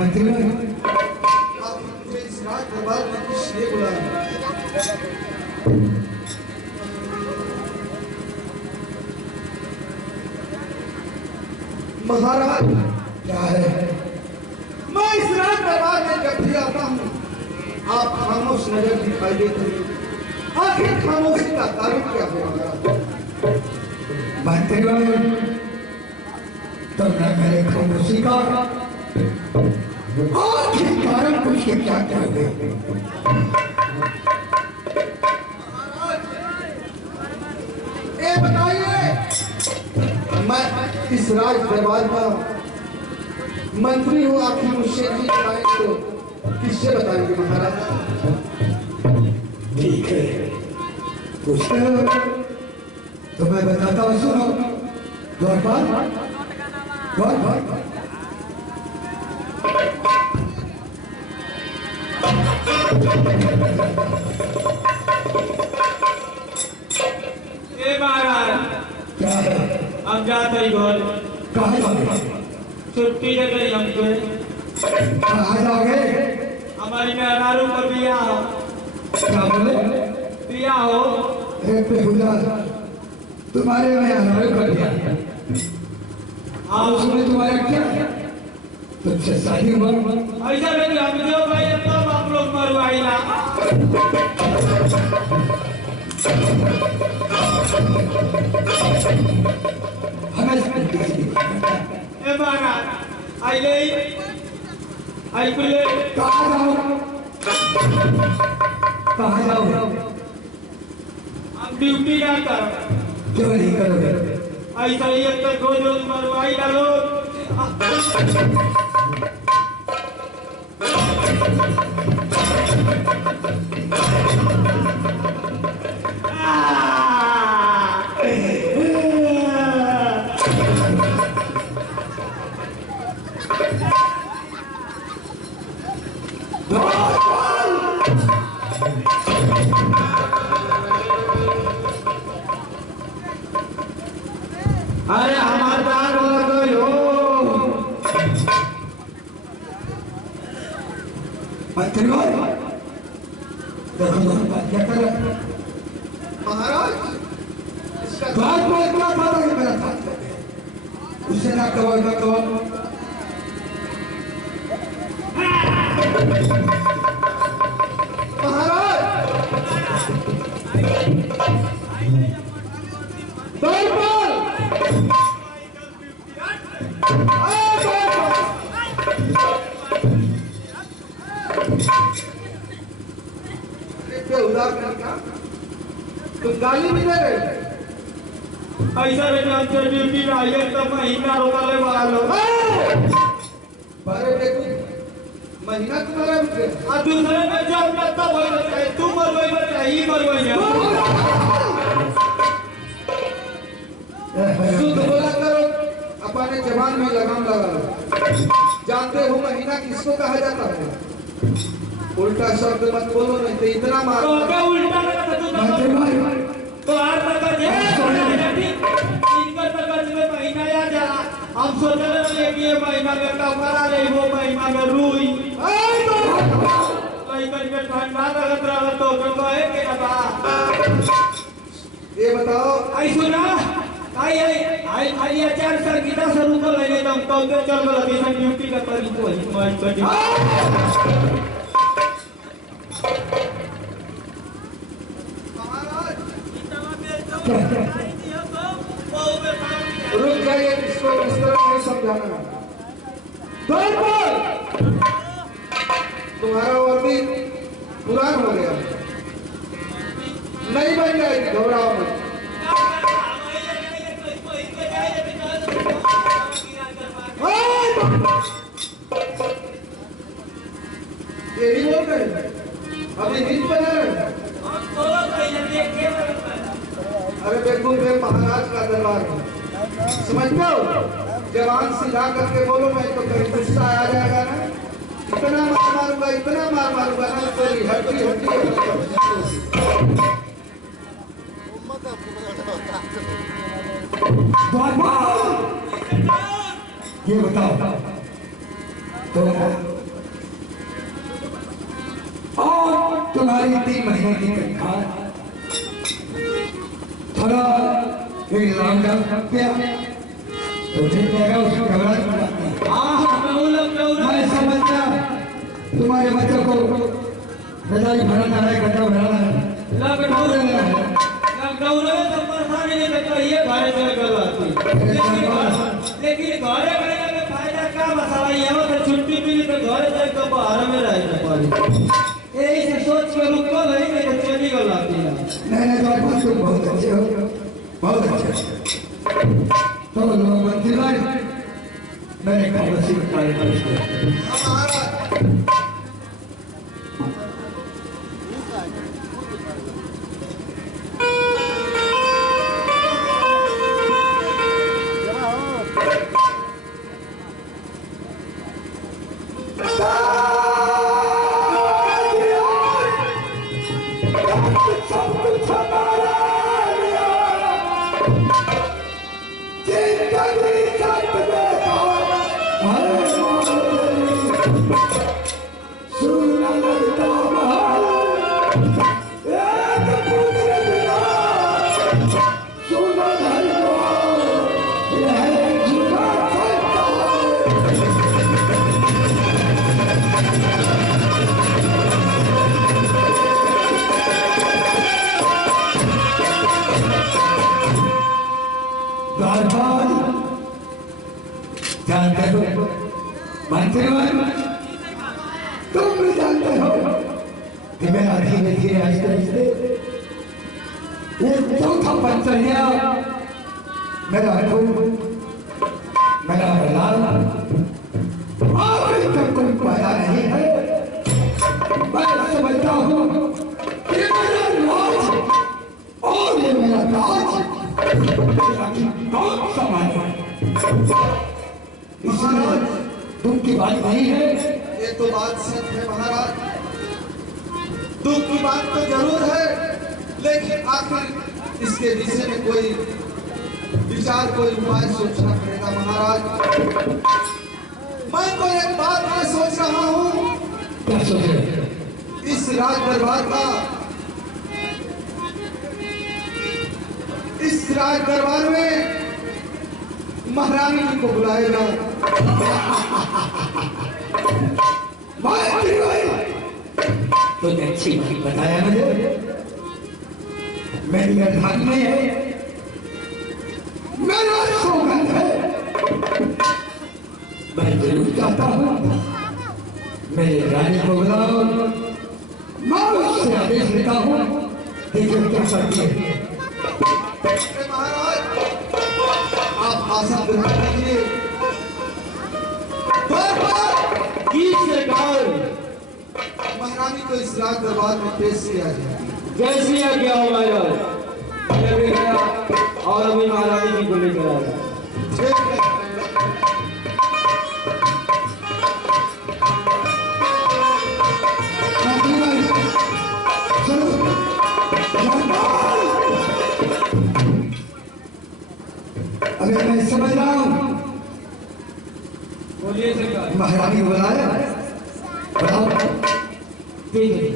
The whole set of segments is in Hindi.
मंत्री आप मुझे इस राज दरबार में किसने बुलाया? महाराज क्या है? मैं इस राज दरबार में जब भी आता हूँ आप खामोश नजर दिखाई देते हैं। आखिर खामोशी का कारण क्या है महाराज? मंत्री तुमने मेरे खामोशी का आखिर कारण पूछ के क्या करोगे? ये बताइए, मैं इस राज दरबार का मंत्री हूँ, आखिर मुझसे नहीं बताए तो किससे बताएंगे महाराज? ठीक है, पूछते हो तो मैं बताता हूँ, सुनो। द्वारपाल द्वारपाल महाराज क्या है? हम जाते ही घर कहाँ जाओगे? छुट्टी दे गई हमको। कहाँ जाओगे? हमारी मेहरारू को बिया हो। क्या बोले? बिया हो। बेहुदा तुम्हारे में हमारे कर दिया। हाँ उसमें तुम्हारा क्या? तुमसे शादी हुआ? ऐसा नहीं हम जो भाई तब आप लोग मरवाइला। हमें महाराज आइले आई कुले कहाँ जाओ? कहाँ जाओ? हम ड्यूटी ना कर। क्यों नहीं करोगे? ऐसा ही एक तो रोज मरवाई डालो। अरे हमारे बात हो गई हो। मंत्री देखो बात क्या कर रहे? महाराज इसका बात बात क्या था मेरा बात उससे ना कहो ना कहो। महाराज दरबार उदार करना तुम गाली भी दे रहे? ऐसा नहीं हमसे ड्यूटी में आइए तो महीना रोकले वाला लोग। अरे देखो महीना तुम्हारा रुक गया। और दूसरे में जब तक तो वही चाहे तुम मरवाई चाहे ही मरवाई। शुद्ध बोला करो, अपने जबान में लगाम लगा लो। जानते हो महीना किसको कहा जाता है? उल्टा शब्द मत बोलो नहीं तो इतना मार। तो क्या उल्टा लगा तो आठ तक में महीना या जा। हम सोच रहे थे कि ये महीना में कपड़ा रही वो महीना में रुई कहीं करके ठंडा लगत रहा तो कहे के बा। ये बताओ आई सुना आई आई आई आई चार सर कितना शुरू कर लेने तो हम तो चल गए अभी हम ड्यूटी का करी तो हमारी करी। रुक जाइए, इसको इस तरह नहीं समझाना। तुम्हारा वर्दी पुरान हो गया, नहीं बन जाएगी, घबराओ मत। यही बोल रहे हैं, अभी नींद बना रहे। अरे देखो फिर महाराज का दरबार है, समझते हो? जवान सीधा करके बोलो, मैं तो कहीं गुस्सा आ जाएगा ना। इतना मार मारूंगा, इतना मार मारूंगा ना, तेरी हड्डी हड्डी ये बताओ तो तुम्हारी 3 महीने की तनख्वाह थोड़ा एक लॉकडाउन कर दिया तो ठीक रहेगा, उसको घबराहट नहीं आती। मैं समझता तुम्हारे बच्चों को रजाई भराना है, गड्ढा भराना है, लॉकडाउन में तो परेशानी नहीं करता, ये घरे चल कर आती लेकिन घरे गए में फायदा क्या मसाला यहाँ से छुट्टी मिली तो घरे चल कर बाहर में रह पारी, यही से सोच के रुको नहीं तो चली गल आती है। नहीं तुम बहुत अच्छे हो, बहुत अच्छे। तो मंत्री भाई मैंने कहा वसी जानते हो मंत्री भाई, तुम भी जानते हो कि मेरा धीरे धीरे आहिस्ते आहिस्ते ये चौथा पंचरिया मेरा मेरा लाल अभी तक कोई पाया नहीं है। मैं समझता हूँ कि मेरा राज और ये मेरा राज कौन संभाले, इसलिए दुख की बात नहीं है। ये तो बात सच है महाराज, दुख की बात तो जरूर है, लेकिन आखिर इसके विषय में कोई विचार, कोई उपाय सोचना पड़ेगा महाराज। मैं तो एक बात मैं सोच रहा हूँ, क्या सोच रहे? इस राज दरबार का, इस राज दरबार में महारानी जी को बुलाएगा। तो अच्छी बात बताया मुझे, मेरी अर्थात में है, मेरा सौगंध है, मैं जरूर चाहता हूँ मेरे रानी को बुलाओ, मैं उससे आदेश लेता हूँ, देखो क्या करती है। महाराज आप आशा ग्रहण कीजिए, महारानी को इस राज दरबार में पेश किया जाए। जैसी आज्ञा हो और अभी महारानी जी को लेकर आया। अगर मैं समझ रहा हूँ, बोलिए सरकार। महारानी को बुलाया, बताओ ठीक है।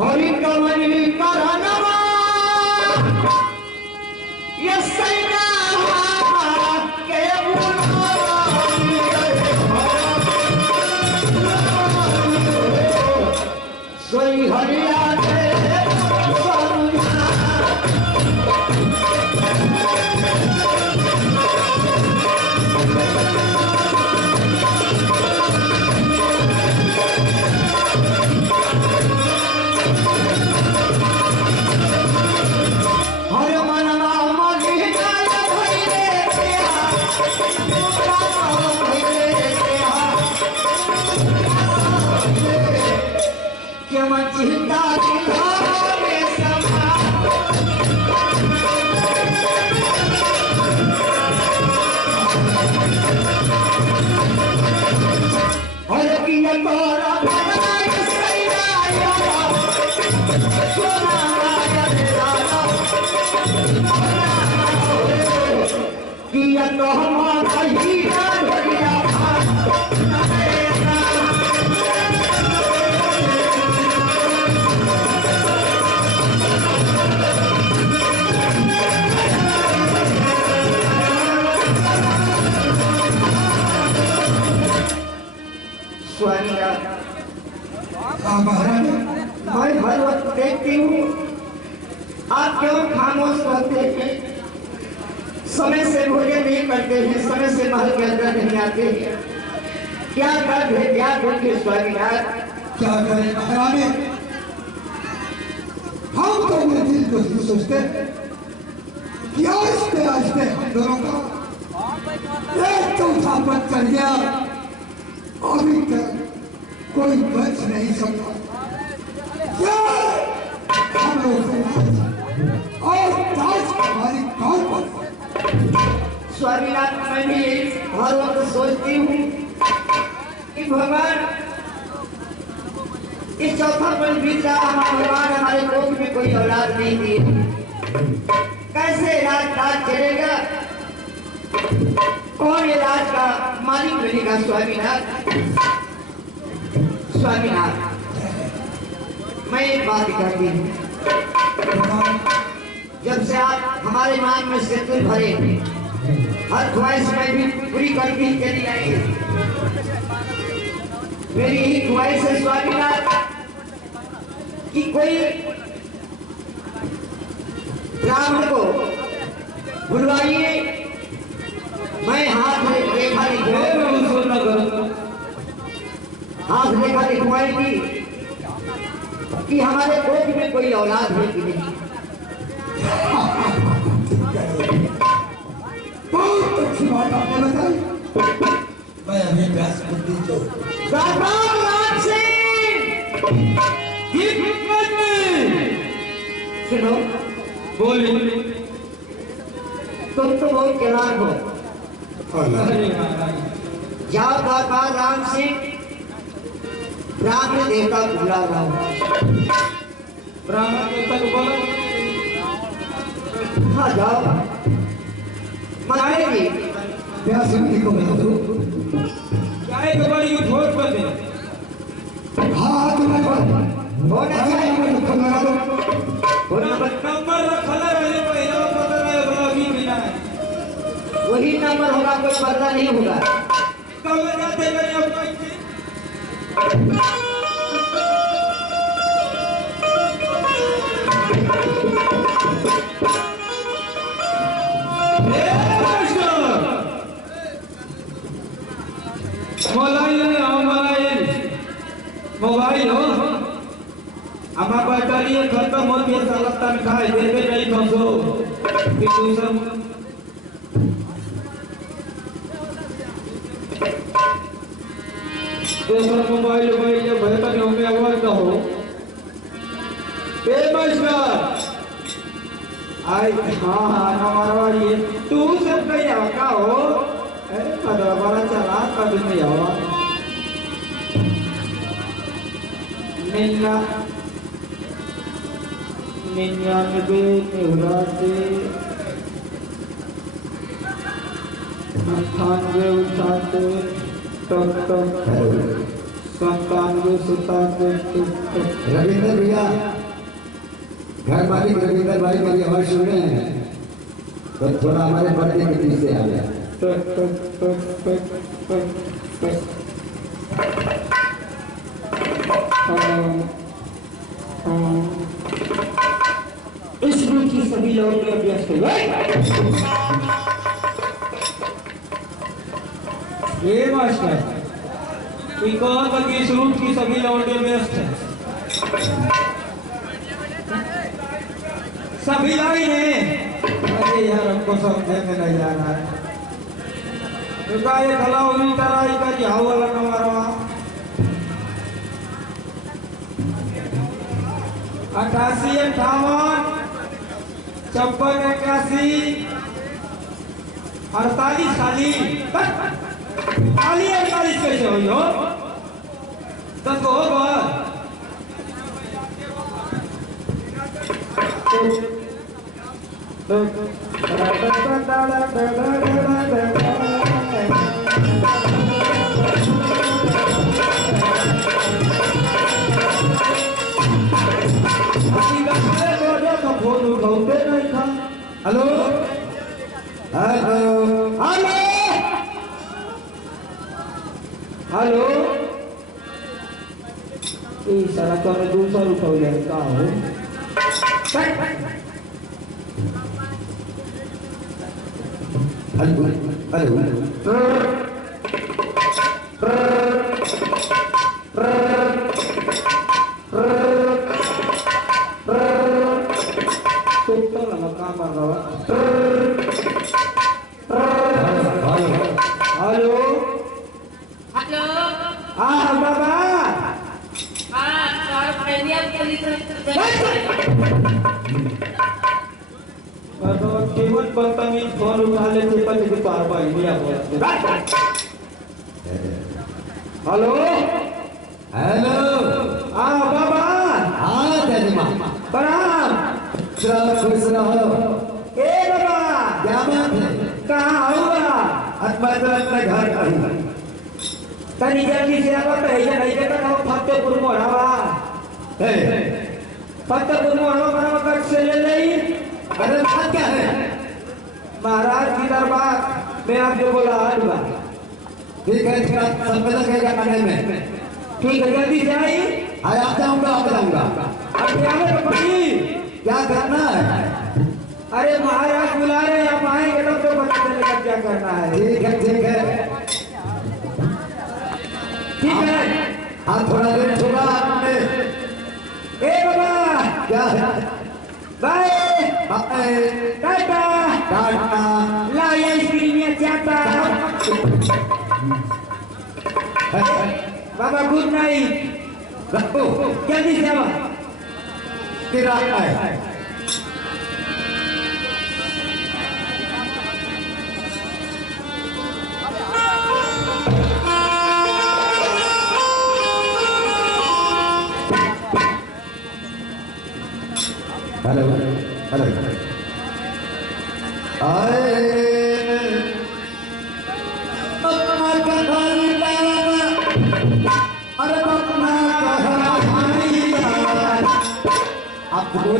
हरि कमली करनवा ये सैना के सोई हरिया किया तो हम कहीं महाराज मैं हर वक्त देखती हूँ आप क्यों खामोश रहते हैं, समय से भोजन नहीं करते हैं, समय से महल के अंदर नहीं आते हैं, क्या कर है क्या दुख स्वामीनाथ? क्या करें महारानी, हम तो अपने दिल को ही सोचते कि आस्ते आस्ते हम दोनों का एक चौथा पद कर गया, अभी तक कोई बच नहीं सकता। क्या हम लोग और ताज हमारी कौन पर? स्वामीनाथ मैं भी हर वक्त सोचती हूँ कि भगवान इस चौथा पद बीत रहा, हमारे भगवान हमारे लोग में कोई औलाद नहीं दी, कैसे राज काज चलेगा, कौन ये राज का मालिक बनेगा? स्वामीनाथ स्वामीनाथ मैं एक बात कहती हूँ, जब से आप हमारे नाम में सिंदूर भरे, हर ख्वाहिश में भी पूरी करके ही चली आई है। मेरी यही ख्वाहिश है स्वामीनाथ कि कोई ब्राह्मण को बुलवाइए, मैं हाथ रेखा हाथ रेखा लिखवाएगी कि हमारे कोख में कोई औलाद है कि नहीं। बहुत अच्छी बात आपने बताई, मैं अभी व्यास बुद्धि जो सुनो, बोलिए। तुम तो बहुत जवान हो, जाओ बाबा राम सिंह ब्राह्मण देवता बुला रहा हूँ। ब्राह्मण देवता को बोलो। हाँ जाओ, मारेगी व्यास बुद्धि को बता दो। चाहे तो बड़ी ठोस कर दे। हाँ तुम्हारे पास होना चाहिए, लगा दो। नंबर रखला रहे पहला पता रहे बड़ा भी बिना है। वही नंबर होगा, कोई पर्दा नहीं होगा। कब जाते करें अपना मोबाइल हो हमारा बैटरी खत्म हो गया, साला तनख्वाह देते नहीं फंसो कि दूसरा मोबाइल मोबाइल जब बेहतर नहीं होंगे अगर तो हो आई। हाँ हाँ हमारा ये तू सब कहीं का हो, अरे बड़ा चला कभी नहीं आवा निन्यानवे निन्यानवे 98 97 रविंद्र भैया, घर मालिक रविंद्र भाई मेरी आवाज सुन रहे हैं तो थोड़ा हमारे पर्दे के पीछे आ गया। इस रूप की सभी लोग अभ्यास ये मास्टर कोई कहा था कि इस रूट की सभी लौंडे व्यस्त हैं, सभी लाई हैं। अरे यार हमको समझे में नहीं आ रहा है, तो का ये खला उन्हीं तरह का जाओ वाला नंबरवा 88 58 56 81 48 खाली खाली 48 कैसे हुई हो? तब तो होगा फोन उठाते नहीं था। हेलो हेलो हेलो हेलो ये साला कौन दूसरा उठाओ ले का हो हेलो हेलो तो लगा काम कर रहा हेलो हेलो हाँ बाबा हाँ सर पहले पुलिस केवल बदतमीज फोन उठा लेते पर लेकिन बार बार इंडिया बोलते हेलो हेलो हाँ बाबा हाँ जजमा प्रणाम सब खुश रहो ए बाबा क्या बात है कहाँ होगा अपने घर कहीं तनी जल्दी से आवा तो है नहीं देखा हम फतेहपुर मोहरावा फतेहपुर मोहरावा बनावा कर से ले ली अरे बात क्या है महाराज की दरबार में आपको बोला आऊंगा ठीक है इसका समय लगेगा आने में ठीक है जल्दी से आई आज आ जाऊंगा अब क्या है पड़ी क्या करना है अरे महाराज बुला रहे आप आएंगे तब तो पता चलेगा क्या करना है ठीक है ठीक है हाँ थोड़ा देर होगा आपने ए बाबा क्या है बाय बाय टाटा टाटा लाओ ये आइसक्रीम या चाटा बाबा गुड नाइट रखो जल्दी से आओ तेरा है हेलो हेलो आए अपना कहानी अरे अपना कहानी आपको